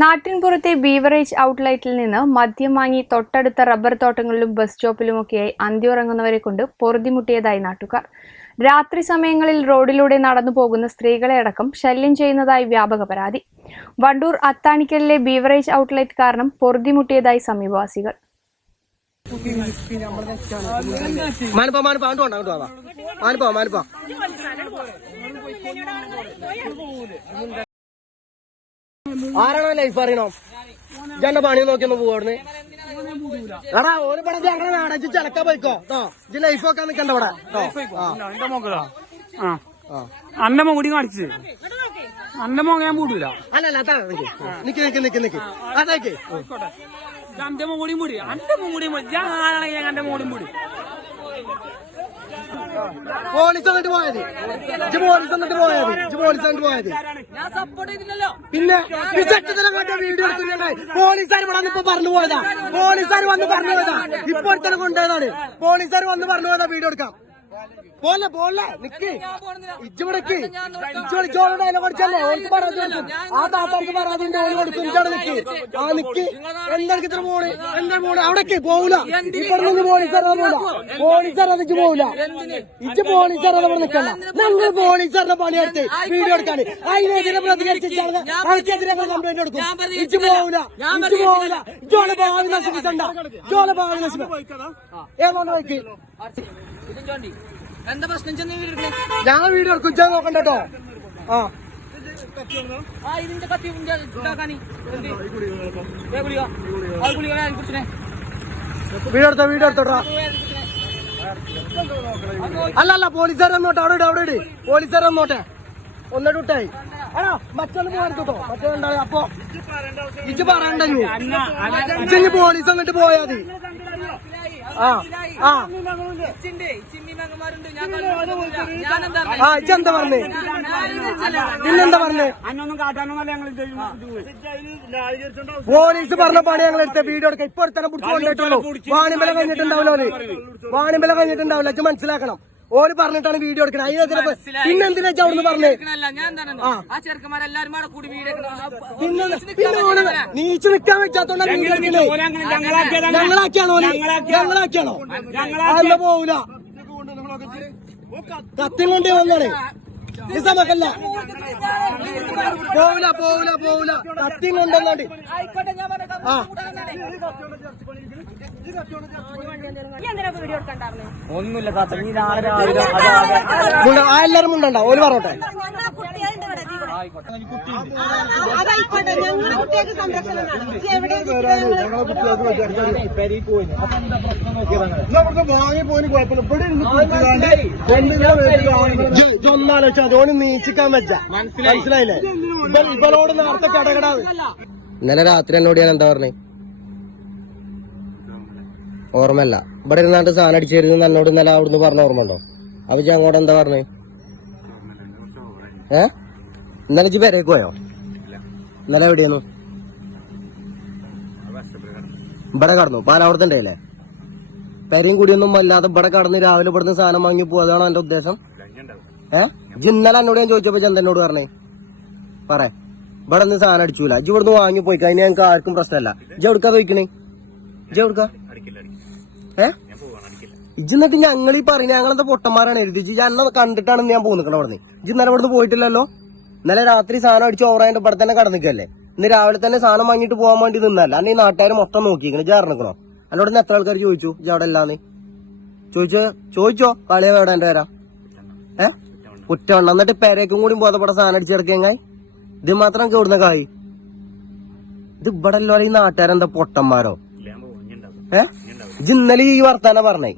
നാട്ടിൻപുറത്തെ beverage ഔട്ട്ലെറ്റിൽ നിന്ന് മദ്യം വാങ്ങി തൊട്ടടുത്ത റബ്ബർ തോട്ടങ്ങളിലും ബസ് സ്റ്റോപ്പിലുമൊക്കെയായി അന്തിയുറങ്ങുന്നവരെ കൊണ്ട് പൊറുതിമുട്ടിയതായി നാട്ടുകാർ. രാത്രി സമയങ്ങളിൽ റോഡിലൂടെ നടന്നു പോകുന്ന സ്ത്രീകളെ അടക്കം ശല്യം ചെയ്യുന്നതായി വ്യാപക പരാതി. വണ്ടൂർ അത്താണിക്കലിലെ ബീവറേജ് ഔട്ട്ലെറ്റ് കാരണം പൊറുതിമുട്ടിയതായി സമീപവാസികൾ. ആരാണോ ലൈഫ് അറിയണോ? ഇജന്റെ പണി നോക്കി ഒന്ന് പോവാടുന്ന് എടാ ഒരു പടം ഞങ്ങളെ നാടച്ച് ചിലക്ക പോയിക്കോ. കേട്ടോ? ഇജ് ലൈഫ് ഒക്കെ നിക്കണ്ട ഇവിടെ അന്ന. അന്റെ മോടി കാണിച്ച്. അന്റെ മോങ്ങ ഞാൻ മൂടൂല. അല്ലല്ല അതാ നിക്ക്. നിക്ക് നിക്ക് നിക്ക് അതൊക്കെ അന്റെ മോടിയും മൂടി. അന്റെ മോടിയും മൂടി. ഞാൻ ആരാണെങ്കിൽ മൂടി. പോലീസ് വന്നിട്ട് പോയത് ഇജ് പോലീസ് വന്നിട്ട് പോയത് ഇജ് പോലീസ് വന്നിട്ട് പോയത് ഞാൻ സപ്പോർട്ട് ചെയ്തില്ലല്ലോ. പിന്നെ വീഡിയോ പോലീസുകാർ ഇവിടെ വന്ന് ഇപ്പൊ പറഞ്ഞു പോയതാ. പോലീസുകാർ വന്ന് പറഞ്ഞു പോയതാ. ഇപ്പൊ ഒരുത്തരം കൊണ്ടുപോയതാണ്. പോലീസുകാർ വന്ന് പറഞ്ഞു പോയതാ. വീഡിയോ എടുക്കാം. പോലെ പോലെ. നിക്ക്. ഇജ്ജിവിടക്ക് ഇജ്ജിവിടെ വിളിച്ചോളെ ഡയലോഗ് അടിച്ചല്ലേ ഓൾക്ക് പരാതി കൊടുക്കും ആ താത്താർക്ക് പരാതി ഉണ്ട് ഓര് കൊടുക്കും ഇജ്ജവിടെ നിക്ക്. ആ നിക്ക്. എന്താണ് ഇത്ര പോണ് എന്താ പോണ് അവിടേക്ക് പോവൂല. ഇപ്പൊ പോലീസുകാർ പോകൂല പോലീസുകാർ അത് ഇജ്ജ് പോവൂല. ഇജ്ജ് പോലീസുകാർ അവിടെ നിക്കണ്ട. ഞങ്ങൾ പോലീസുകാരുടെ പണിയെടുത്ത് വീഡിയോ എടുക്കാണ് അതിനെതിരെ പ്രതികരിച്ചാണ് അവർക്കെതിരെ കംപ്ലൈന്റ് കൊടുക്കും. ഇജ്ജ് പോവൂല. ഇജ്ജ് പോവൂല. ഇജ്ജോളെ ഭാവി നശിപ്പിച്ചണ്ട ഇജ്ജോളെ ഭാവി നശിപ്പിച്ച ഏതാണ് ചെന്ന് ഞങ്ങൾ വീഡിയോ എടുക്കും. ഉച്ച നോക്കണ്ട കേട്ടോ. ആ. ആ ഇതിന്റെ കത്തി വീഡിയോ എടുത്തോ വീഡിയോ എടുത്തോട്ടാ അല്ല അല്ല പോലീസുകാരെ നോട്ടെ. അവിടെ ഇട് അവിടെ ഇട്. പോലീസുകാരെ നോട്ടെ. ഒന്നിട്ട് വിട്ടായി. ആണോ മറ്റൊന്ന് പോകാൻ കേട്ടോ. മറ്റേ അപ്പൊ ഇജ്ജ് പറയണ്ട. ഇജ്ജ് പോലീസ് എന്നിട്ട് പോയാ മതി. എന്താ പറഞ്ഞേ? പിന്നെന്താ പറഞ്ഞേ? അന്നൊന്നും കാട്ടാനൊന്നല്ല ഞങ്ങൾ പോലീസ് പറഞ്ഞ പണി ഞങ്ങൾ എടുത്ത വീഡിയോ എടുക്കാം. ഇപ്പൊ തന്നെ പിടിച്ചു കൊണ്ടിട്ടുള്ളൂ വാണിമല കഴിഞ്ഞിട്ടുണ്ടാവില്ല വാണിമല കഴിഞ്ഞിട്ടുണ്ടാവില്ല. അച്ഛൻ മനസ്സിലാക്കണം. ഓര് പറഞ്ഞിട്ടാണ് വീഡിയോ എടുക്കുന്നത് അതിനെതിരെ പിന്നെ എന്തിനാ അവിടുന്ന് പറഞ്ഞേ? ആ. ചെറുക്കന്മാരെല്ലാരും കൂടെ കൂടി വീഡിയോ പിന്നെ പിന്നെ ഓന് നീച്ചു നിൽക്കാൻ വെച്ചാത്തോണ്ടാണ് വീഡിയോ എടുക്കുന്നത് ഞങ്ങളാക്കിയാണോ? ഞങ്ങളാക്കിയാണോ? അല്ല പോവൂല. കത്തി കൊണ്ട് വന്നാണ് ഈ സമക്കല്ല പോവൂല പോവില്ല പോവില്ല കത്തി ഉണ്ടെന്നാണ്ട് ഒന്നുമില്ല ഒരു എല്ലാരും മുണ്ടണ്ട. ഓൽ പറഞ്ഞോട്ടെ അതായിക്കോട്ടെ ഞങ്ങളുടെ കുട്ടികൾക്ക് സംരക്ഷണം ഒന്നാലോചിച്ചാ അതോന് നീച്ചിക്കാൻ വെച്ച മനസ്സിലായില്ലേ ഇവ- ഇവളോട് നേരത്തെ കടകടാ ഇന്നലെ രാത്രി എന്നോട് ഞാൻ എന്താ പറഞ്ഞേ ഓർമ്മല്ല ഇവിടെ ഇരുന്നാണ്ട് സാധനം അടിച്ചിരുന്നു എന്നോട് ഇന്നലെ അവിടുന്ന് പറഞ്ഞ ഓർമ്മ ഉണ്ടോ അപ്പൊ അങ്ങോട്ട് എന്താ പറഞ്ഞേ ഏ ഇന്നലെ ജി പേരേക്ക് പോയോ? ഇന്നലെ എവിടെയെന്നു ഇവിടെ കടന്നു. പാലാവടത്ത് ഉണ്ടായില്ലേ? പെരയും കൂടിയൊന്നും അല്ലാതെ ഇവിടെ കടന്ന് രാവിലെ ഇവിടുന്ന് സാധനം വാങ്ങി അതാണോ എന്റെ ഉദ്ദേശം. ഏ? ജി ഇന്നലെ എന്നോട് ഞാൻ ചോദിച്ചപ്പോ ചന്ദനോട് പറഞ്ഞേ? പറ. ഇവിടെ നിന്ന് സാധനം അടിച്ചൂല. ജി ഇവിടുന്ന് വാങ്ങി പോയി കഴിഞ്ഞാൽ ഞങ്ങൾക്ക് ആർക്കും പ്രശ്നമല്ല. ജി എവിടുക്കാ ചോദിക്കണേ? ജി എവിടുക്കാ? ഏ? ഇജ്ജ് എന്നിട്ട് ഞങ്ങൾ ഈ പറയുന്നത് ഞങ്ങളെന്താ പൊട്ടന്മാരാണ്? എഴുതി ഞാൻ കണ്ടിട്ടാണ് ഞാൻ പോകുന്നത് അവിടുന്ന്. ഇജ്ജ് ഇന്നലെ ഇവിടുന്ന് പോയിട്ടില്ലല്ലോ? ഇന്നലെ രാത്രി സാധനം അടിച്ച് ഓവറായിട്ട് ഇവിടെ തന്നെ കടന്നിക്കല്ലേ ഇന്ന് രാവിലെ തന്നെ സാധനം വാങ്ങിയിട്ട് പോകാൻ വേണ്ടി നിന്നല്ല അല്ലെങ്കിൽ ഈ നാട്ടുകാർ മൊത്തം നോക്കിയിരിക്കണം ഇജ്ജ് അറിഞ്ഞിക്കണോ എന്നോട് ഇന്ന് എത്ര ആൾക്കാർ ചോദിച്ചു? ഇജ് അവിടെ അല്ലാന്ന് ചോദിച്ചോ ചോദിച്ചോ കളിയ വേടാ എന്റെ വരാ ഏ? കുറ്റമുണ്ട് എന്നിട്ട് പെരേക്കും കൂടി ബോധപ്പെട്ട സാധനം അടിച്ചിറക്കിയങ്ങായി ഇത് മാത്രം കേടുന്ന കായി ഇത് ഇവിടെ അല്ലോ ഈ നാട്ടുകാരെന്താ പൊട്ടന്മാരോ? ഏ? ഇജ് ഇന്നലെ ഈ വർത്താന പറഞ്ഞേ.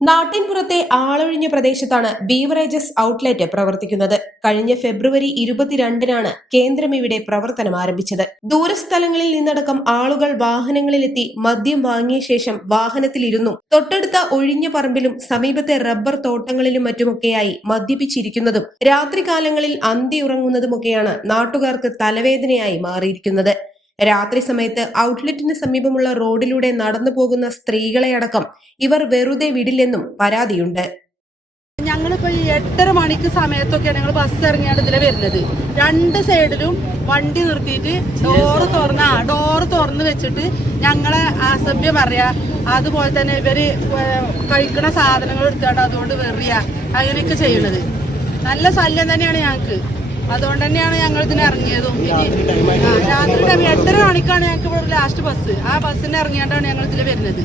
നാട്ടിൻപുറത്തെ ആളൊഴിഞ്ഞ പ്രദേശത്താണ് ബീവറേജസ് ഔട്ട്ലെറ്റ് പ്രവർത്തിക്കുന്നത്. കഴിഞ്ഞ ഫെബ്രുവരി ഇരുപത്തിരണ്ടിനാണ് കേന്ദ്രം ഇവിടെ പ്രവർത്തനം ആരംഭിച്ചത്. ദൂരസ്ഥലങ്ങളിൽ നിന്നടക്കം ആളുകൾ വാഹനങ്ങളിലെത്തി മദ്യം വാങ്ങിയ ശേഷം വാഹനത്തിലിരുന്നു. തൊട്ടടുത്ത ഒഴിഞ്ഞ പറമ്പിലും സമീപത്തെ റബ്ബർ തോട്ടങ്ങളിലും മറ്റുമൊക്കെയായി മദ്യപിച്ചിരിക്കുന്നതും രാത്രികാലങ്ങളിൽ അന്തിയുറങ്ങുന്നതുമൊക്കെയാണ് നാട്ടുകാർക്ക് തലവേദനയായി മാറിയിരിക്കുന്നത്. രാത്രി സമയത്ത് ഔട്ട്ലെറ്റിന് സമീപമുള്ള റോഡിലൂടെ നടന്നു പോകുന്ന സ്ത്രീകളെ അടക്കം ഇവർ വെറുതെ വിടില്ലെന്നും പരാതിയുണ്ട്. ഞങ്ങളിപ്പോ ഈ എട്ടര മണിക്ക് സമയത്തൊക്കെയാണ് ഞങ്ങൾ ബസ് ഇറങ്ങിയാണ് ഇതിലെ വരുന്നത്. രണ്ട് സൈഡിലും വണ്ടി നിർത്തിയിട്ട് ഡോറ് തുറന്ന ഡോറ് തുറന്ന് വെച്ചിട്ട് ഞങ്ങളെ അസഭ്യം പറയാ അതുപോലെ തന്നെ ഇവർ കഴിക്കുന്ന സാധനങ്ങൾ എടുത്താണ്ട് അതുകൊണ്ട് വെറിയ അങ്ങനെയൊക്കെ ചെയ്യണത് നല്ല ശല്യം തന്നെയാണ് ഞങ്ങൾക്ക് അതുകൊണ്ട് തന്നെയാണ് ഞങ്ങൾ ഇതിന് ഇറങ്ങിയതും ആ, രാത്രി ടൈം എട്ടര മണിക്കാണ് ഞങ്ങൾക്ക് ഇവിടെ ലാസ്റ്റ് ബസ് ആ ബസ്സിന് ഇറങ്ങിയാണ്ടാണ് ഞങ്ങൾ ഇതിൽ വരുന്നത്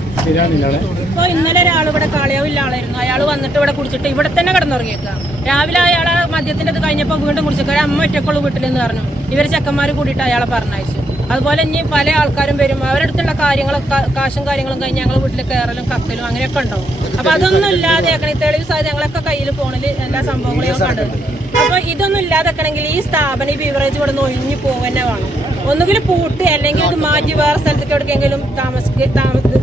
ഇപ്പൊ ഇന്നലെ ഒരാൾ ഇവിടെ കാളിയാവില്ല ആളായിരുന്നു അയാൾ വന്നിട്ട് ഇവിടെ കുടിച്ചിട്ട് ഇവിടെ തന്നെ കിടന്നുറങ്ങിയേക്കാം. രാവിലെ അയാളെ മദ്യത്തിന്റെ ഇത് കഴിഞ്ഞപ്പോൾ വീണ്ടും കുടിച്ചേക്കാം. ഒരു അമ്മ ഒറ്റക്കുള്ള വീട്ടിലെന്ന് പറഞ്ഞു. ഇവർ ചെക്കന്മാർ കൂടിയിട്ട് അയാളെ പറഞ്ഞയച്ചു. അതുപോലെ ഇനി പല ആൾക്കാരും വരും. അവരടുത്തുള്ള കാര്യങ്ങൾ കാശും കാര്യങ്ങളും കഴിഞ്ഞ് ഞങ്ങൾ വീട്ടിൽ കയറലും കത്തലും അങ്ങനെയൊക്കെ ഉണ്ടാവും. അപ്പൊ അതൊന്നും ഇല്ലാതെ തെളിവ് സാധ്യത ഞങ്ങളൊക്കെ കയ്യിൽ ഫോണിൽ എല്ലാ സംഭവങ്ങളും ഞാൻ കണ്ടത് അപ്പൊ ഇതൊന്നും ഇല്ലാതെക്കണമെങ്കിൽ ഈ സ്ഥാപനം ഈ ബീവറേജ് ഇവിടെ നിന്ന് ഒഴിഞ്ഞു പോവന്നെ വേണം. ഒന്നുകിൽ പൂട്ടി അല്ലെങ്കിൽ ഇത് മാറ്റി വേറെ സ്ഥലത്തേക്ക് എവിടേക്കെങ്കിലും താമസിക്ക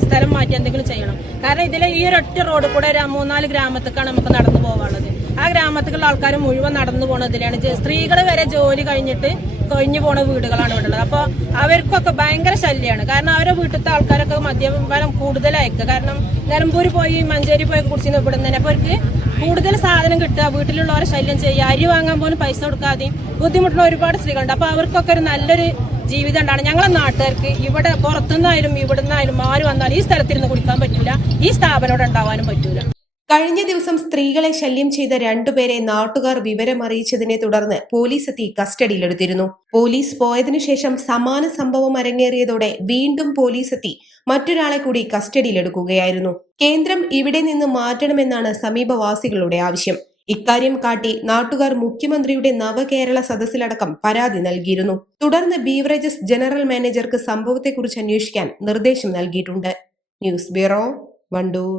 സ്ഥലം മാറ്റി എന്തെങ്കിലും ചെയ്യണം. കാരണം ഇതിലെ ഈ ഒരൊറ്റ റോഡ് കൂടെ ഒരു മൂന്നാൽ ഗ്രാമത്തേക്കാണ് നമുക്ക് നടന്നു പോകാനുള്ളത് ആ ഗ്രാമത്തിലുള്ള ആൾക്കാർ മുഴുവൻ നടന്നു പോണതിലാണ് സ്ത്രീകൾ വരെ ജോലി കഴിഞ്ഞിട്ട് കൊഴിഞ്ഞു പോണ വീടുകളാണ് ഇവിടെ ഉള്ളത്. അപ്പോൾ അവർക്കൊക്കെ ഭയങ്കര ശല്യമാണ് കാരണം അവരെ വീട്ടിലത്തെ ആൾക്കാരൊക്കെ മദ്യപാനം കൂടുതലായിരിക്കും. കാരണം നിലമ്പൂർ പോയി മഞ്ചേരി പോയി കുടിച്ചിരുന്നു ഇവിടെ തന്നെ. അപ്പോൾ അവർക്ക് കൂടുതൽ സാധനം കിട്ടുക വീട്ടിലുള്ളവരെ ശല്യം ചെയ്യുക അരി വാങ്ങാൻ പോലും പൈസ കൊടുക്കാതെയും ബുദ്ധിമുട്ടുള്ള ഒരുപാട് സ്ത്രീകളുണ്ട്. അപ്പോൾ അവർക്കൊക്കെ ഒരു നല്ലൊരു ജീവിതം ഉണ്ടാണ് ഞങ്ങളെ നാട്ടുകാർക്ക് ഇവിടെ പുറത്തുനിന്നായാലും ഇവിടുന്നായാലും ആര് വന്നാലും ഈ സ്ഥലത്തിരുന്ന് കുടിക്കാൻ പറ്റില്ല ഈ സ്ഥാപനം ഉണ്ടാവാനും പറ്റൂല. കഴിഞ്ഞ ദിവസം സ്ത്രീകളെ ശല്യം ചെയ്ത രണ്ടുപേരെ നാട്ടുകാർ വിവരം അറിയിച്ചതിനെ തുടർന്ന് പോലീസ് എത്തി കസ്റ്റഡിയിലെടുത്തിരുന്നു. പോലീസ് പോയതിനു ശേഷം സമാന സംഭവം അരങ്ങേറിയതോടെ വീണ്ടും പോലീസ് എത്തി മറ്റൊരാളെ കൂടി കസ്റ്റഡിയിലെടുക്കുകയായിരുന്നു. കേന്ദ്രം ഇവിടെ നിന്ന് മാറ്റണമെന്നാണ് സമീപവാസികളുടെ ആവശ്യം. ഇക്കാര്യം കാട്ടി നാട്ടുകാർ മുഖ്യമന്ത്രിയുടെ നവകേരള സദസ്സിലടക്കം പരാതി നൽകിയിരുന്നു. തുടർന്ന് ബീവറേജസ് ജനറൽ മാനേജർക്ക് സംഭവത്തെക്കുറിച്ച് അന്വേഷിക്കാൻ നിർദ്ദേശം നൽകിയിട്ടുണ്ട്. News bureau Wandoor.